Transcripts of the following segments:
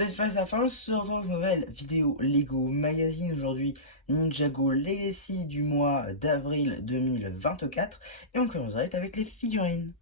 Cette fois, c'est la fin, on se retrouve dans une nouvelle vidéo Lego Magazine. Aujourd'hui, Ninjago Legacy du mois d'avril 2024. Et on commence direct avec les figurines.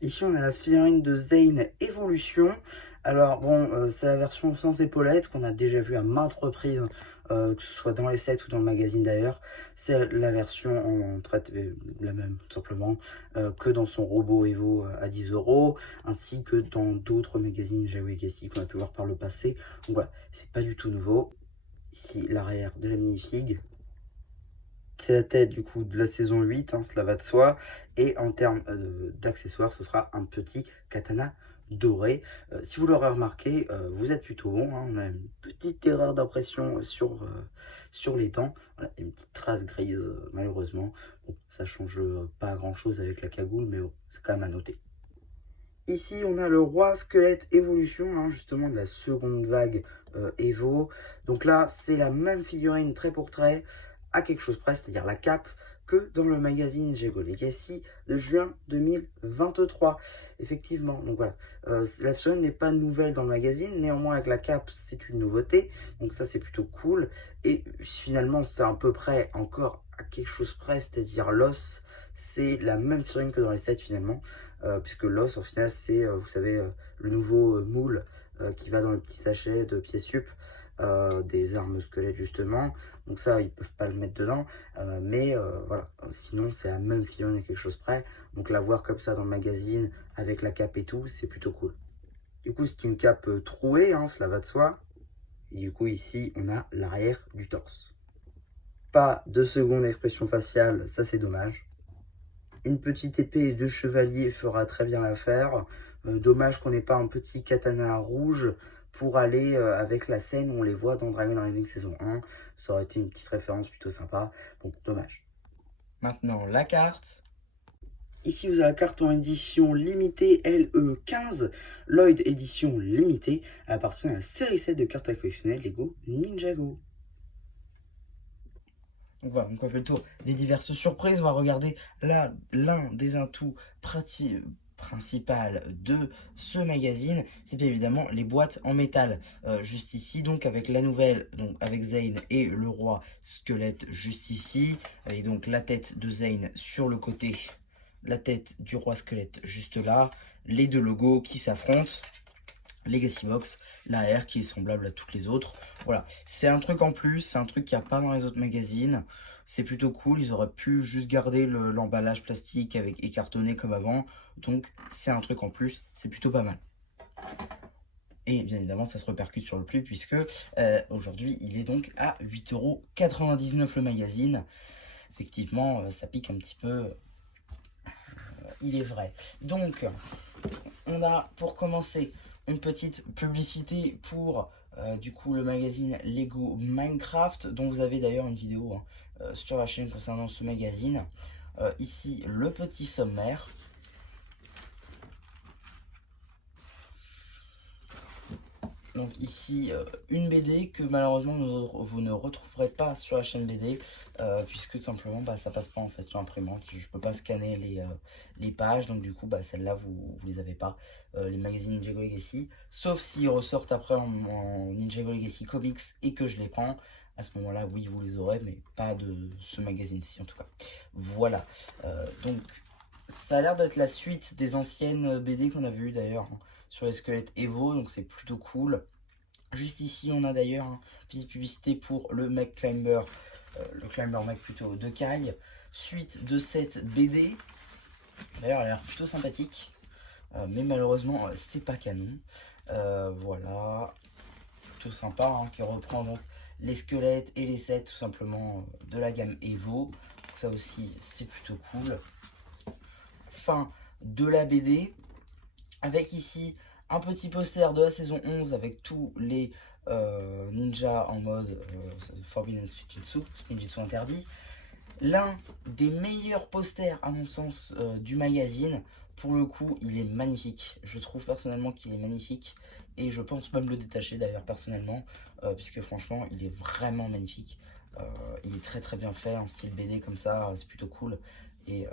Ici, on a la figurine de Zane Evolution. Alors, bon, c'est la version sans épaulettes qu'on a déjà vue à maintes reprises, que ce soit dans les sets ou dans le magazine d'ailleurs. C'est la version, on traite la même, tout simplement, que dans son robot Evo à 10 euros, ainsi que dans d'autres magazines Jago Legacy qu'on a pu voir par le passé. Donc voilà, c'est pas du tout nouveau. Ici, l'arrière de la minifig. C'est la tête du coup de la saison 8, hein, cela va de soi. Et en termes d'accessoires, ce sera un petit katana doré. Si vous l'aurez remarqué, vous êtes plutôt bon, hein. On a une petite erreur d'impression sur les dents. Voilà, une petite trace grise, malheureusement. Bon, ça change pas grand chose avec la cagoule, mais bon, c'est quand même à noter. Ici, on a le roi squelette évolution, hein, justement de la seconde vague Evo. Donc là, c'est la même figurine trait pour trait, à quelque chose près, c'est-à-dire la cape, que dans le magazine Jago Legacy de juin 2023. Effectivement, donc voilà, la figurine n'est pas nouvelle dans le magazine, néanmoins avec la cape, c'est une nouveauté. Donc ça, c'est plutôt cool. Et finalement, c'est à peu près encore à quelque chose près, c'est-à-dire l'os. C'est la même figurine que dans les sets finalement. Puisque l'os, au final, c'est, vous savez, le nouveau moule qui va dans le petit sachet de pièces sup des armes squelettes, justement. Donc ça, ils peuvent pas le mettre dedans. Mais voilà, sinon, c'est la même figurine à quelque chose près. Donc la voir comme ça dans le magazine, avec la cape et tout, c'est plutôt cool. Du coup, c'est une cape trouée, hein, cela va de soi. Et du coup, ici, on a l'arrière du torse. Pas de seconde expression faciale, ça c'est dommage. Une petite épée de chevalier fera très bien l'affaire. Dommage qu'on n'ait pas un petit katana rouge pour aller avec la scène où on les voit dans Dragon Rising saison 1. Ça aurait été une petite référence plutôt sympa. Bon, dommage. Maintenant, la carte. Ici, vous avez la carte en édition limitée LE15, Lloyd édition limitée. Elle appartient à la série 7 de cartes à collectionner Lego Ninjago. Donc voilà, donc on fait le tour des diverses surprises. On va regarder là l'un des atouts principal de ce magazine, c'est bien évidemment les boîtes en métal. Juste ici, donc avec la nouvelle, donc avec Zane et le roi squelette juste ici, et donc la tête de Zane sur le côté, la tête du roi squelette juste là, les deux logos qui s'affrontent. Legacy Box, la R qui est semblable à toutes les autres. Voilà, c'est un truc en plus, c'est un truc qu'il n'y a pas dans les autres magazines. C'est plutôt cool, ils auraient pu juste garder l'emballage plastique avec cartonné comme avant. Donc c'est un truc en plus, c'est plutôt pas mal. Et bien évidemment, ça se répercute sur le prix puisque aujourd'hui, il est donc à 8,99 € le magazine. Effectivement, ça pique un petit peu, il est vrai. Donc, on a pour commencer une petite publicité pour du coup le magazine Lego Minecraft, dont vous avez d'ailleurs une vidéo sur la chaîne concernant ce magazine. Ici le petit sommaire. Donc ici une BD que malheureusement vous ne retrouverez pas sur la chaîne BD puisque tout simplement ça passe pas en fait sur imprimante. Je peux pas scanner les pages, donc du coup celles-là vous les avez pas, les magazines Ninjago Legacy, sauf s'ils ressortent après en Ninjago Legacy Comics et que je les prends. À ce moment-là, oui, vous les aurez, mais pas de ce magazine-ci en tout cas. Voilà, donc ça a l'air d'être la suite des anciennes BD qu'on avait eu d'ailleurs, hein, sur les squelettes Evo, donc c'est plutôt cool. Juste ici, on a d'ailleurs une petite publicité pour le Mech Climber, le Climber Mech plutôt de Kai, suite de cette BD. D'ailleurs, elle a l'air plutôt sympathique, mais malheureusement, c'est pas canon. Voilà, plutôt sympa, hein, qui reprend donc les squelettes et les sets tout simplement de la gamme Evo. Donc ça aussi, c'est plutôt cool. Fin de la BD, avec ici un petit poster de la saison 11 avec tous les ninjas en mode Forbidden Spinjitzu interdit. L'un des meilleurs posters à mon sens du magazine. Pour le coup, il est magnifique. Je trouve personnellement qu'il est magnifique. Et je pense même le détacher d'ailleurs personnellement. Puisque franchement, il est vraiment magnifique. Il est très très bien fait en style BD comme ça. C'est plutôt cool. Et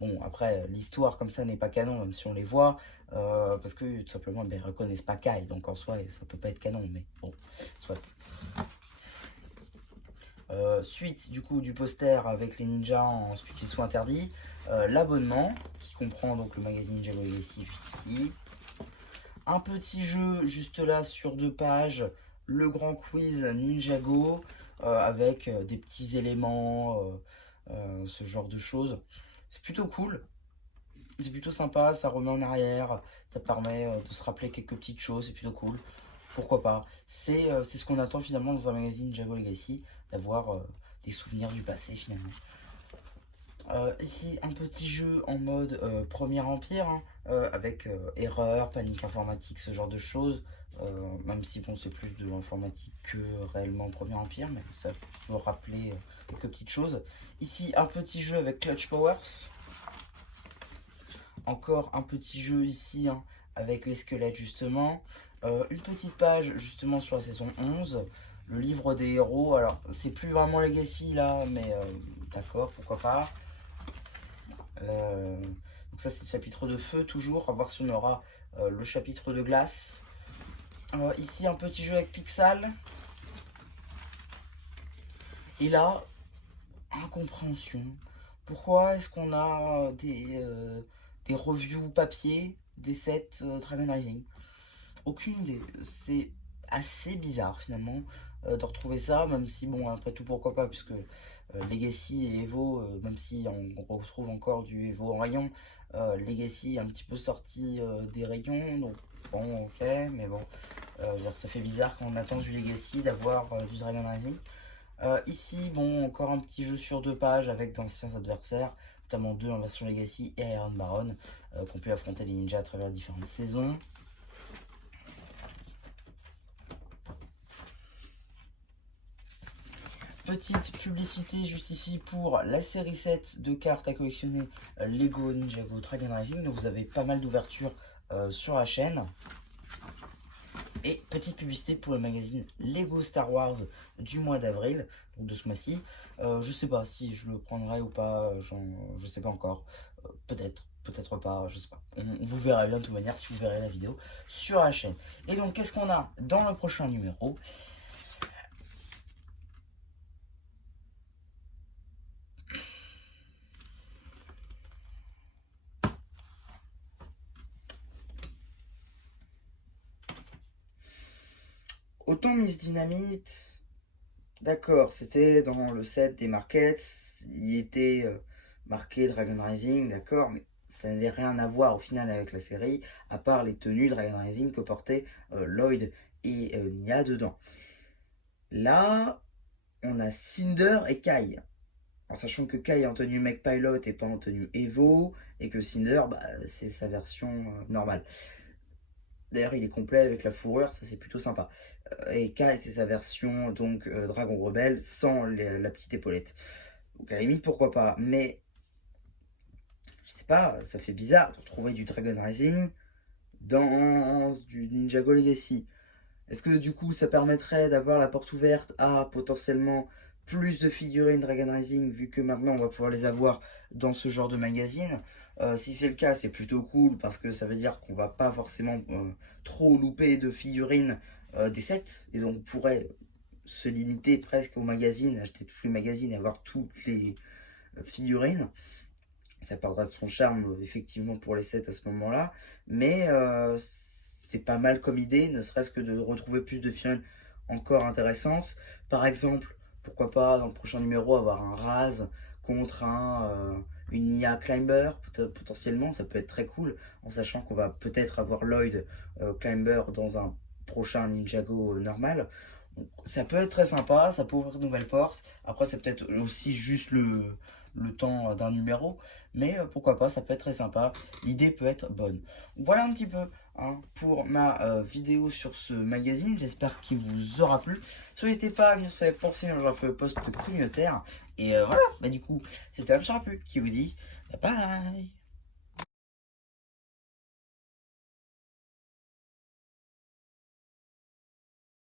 bon, Bon, après, l'histoire comme ça n'est pas canon, même si on les voit, parce que tout simplement, ben, ils reconnaissent pas Kai, donc en soi, ça peut pas être canon, mais bon, soit. Suite du coup du poster avec les ninjas en ce qu'ils soient interdits, l'abonnement qui comprend donc le magazine Ninjago Legacy juste ici, un petit jeu juste là sur 2 pages, le grand quiz Ninjago avec des petits éléments, ce genre de choses. C'est plutôt cool, c'est plutôt sympa, ça remet en arrière, ça permet de se rappeler quelques petites choses, c'est plutôt cool. Pourquoi pas. C'est ce qu'on attend finalement dans un magazine Ninjago Legacy, d'avoir des souvenirs du passé finalement. Ici un petit jeu en mode Premier Empire, hein, avec erreur, panique informatique, ce genre de choses. Même si bon, c'est plus de l'informatique que réellement Premier Empire, mais ça peut rappeler quelques petites choses. Ici un petit jeu avec Clutch Powers. Encore un petit jeu ici, hein, avec les squelettes justement. Une petite page justement sur la saison 11. Le livre des héros. Alors c'est plus vraiment Legacy là, mais d'accord, pourquoi pas. Donc ça c'est le chapitre de feu toujours. À voir si on aura le chapitre de glace. Ici un petit jeu avec Pixal. Et là, incompréhension. Pourquoi est-ce qu'on a des reviews papier des sets Dragon Rising? Aucune idée. C'est assez bizarre finalement de retrouver ça, même si bon, après tout pourquoi pas, puisque Legacy et Evo, même si on retrouve encore du Evo en rayon, Legacy est un petit peu sorti des rayons, donc bon ok, mais bon, ça fait bizarre quand on attend du Legacy d'avoir du Dragon Rising. Ici, bon, encore un petit jeu sur 2 pages avec d'anciens adversaires, notamment 2 en version Legacy et Iron Baron, qu'on peut affronter les ninjas à travers différentes saisons. Petite publicité juste ici pour la série 7 de cartes à collectionner Lego Ninjago Dragon Rising. Donc vous avez pas mal d'ouvertures sur la chaîne. Et petite publicité pour le magazine Lego Star Wars du mois d'avril, donc de ce mois-ci. Je sais pas si je le prendrai ou pas, je sais pas encore. Peut-être pas, je sais pas. Vous verrez bien de toute manière si vous verrez la vidéo sur la chaîne. Et donc qu'est-ce qu'on a dans le prochain numéro? Autant Miss Dynamite, d'accord, c'était dans le set des markets, il était marqué Dragon Rising, d'accord, mais ça n'avait rien à voir au final avec la série, à part les tenues Dragon Rising que portaient Lloyd et Nya dedans. Là, on a Cinder et Kai, en sachant que Kai est en tenue Mech Pilot et pas en tenue Evo, et que Cinder, bah, c'est sa version normale. D'ailleurs, il est complet avec la fourrure, ça c'est plutôt sympa. Et Kai, c'est sa version donc Dragon Rebelle sans la petite épaulette. Donc à la limite, pourquoi pas. Mais je sais pas, ça fait bizarre de retrouver du Dragon Rising dans du Ninjago Legacy. Est-ce que du coup, ça permettrait d'avoir la porte ouverte à potentiellement plus de figurines Dragon Rising, vu que maintenant on va pouvoir les avoir dans ce genre de magazine? Si c'est le cas, c'est plutôt cool parce que ça veut dire qu'on va pas forcément trop louper de figurines des sets, et donc on pourrait se limiter presque au magazine, acheter tous les magazines et avoir toutes les figurines. Ça perdra de son charme effectivement pour les sets à ce moment-là, mais c'est pas mal comme idée, ne serait-ce que de retrouver plus de figurines encore intéressantes. Par exemple, pourquoi pas dans le prochain numéro avoir un Raz contre une Nya Climber, potentiellement, ça peut être très cool, en sachant qu'on va peut-être avoir Lloyd Climber dans un prochain Ninjago normal. Donc, ça peut être très sympa, ça peut ouvrir de nouvelles portes. Après, c'est peut-être aussi juste le temps d'un numéro, mais pourquoi pas, ça peut être très sympa, l'idée peut être bonne. Voilà un petit peu hein, pour ma vidéo sur ce magazine, j'espère qu'il vous aura plu. N'hésitez pas à me faire penser quand j'aurai fait le post communautaire, et voilà, bah du coup, c'était Absharpu qui vous dit bye bye.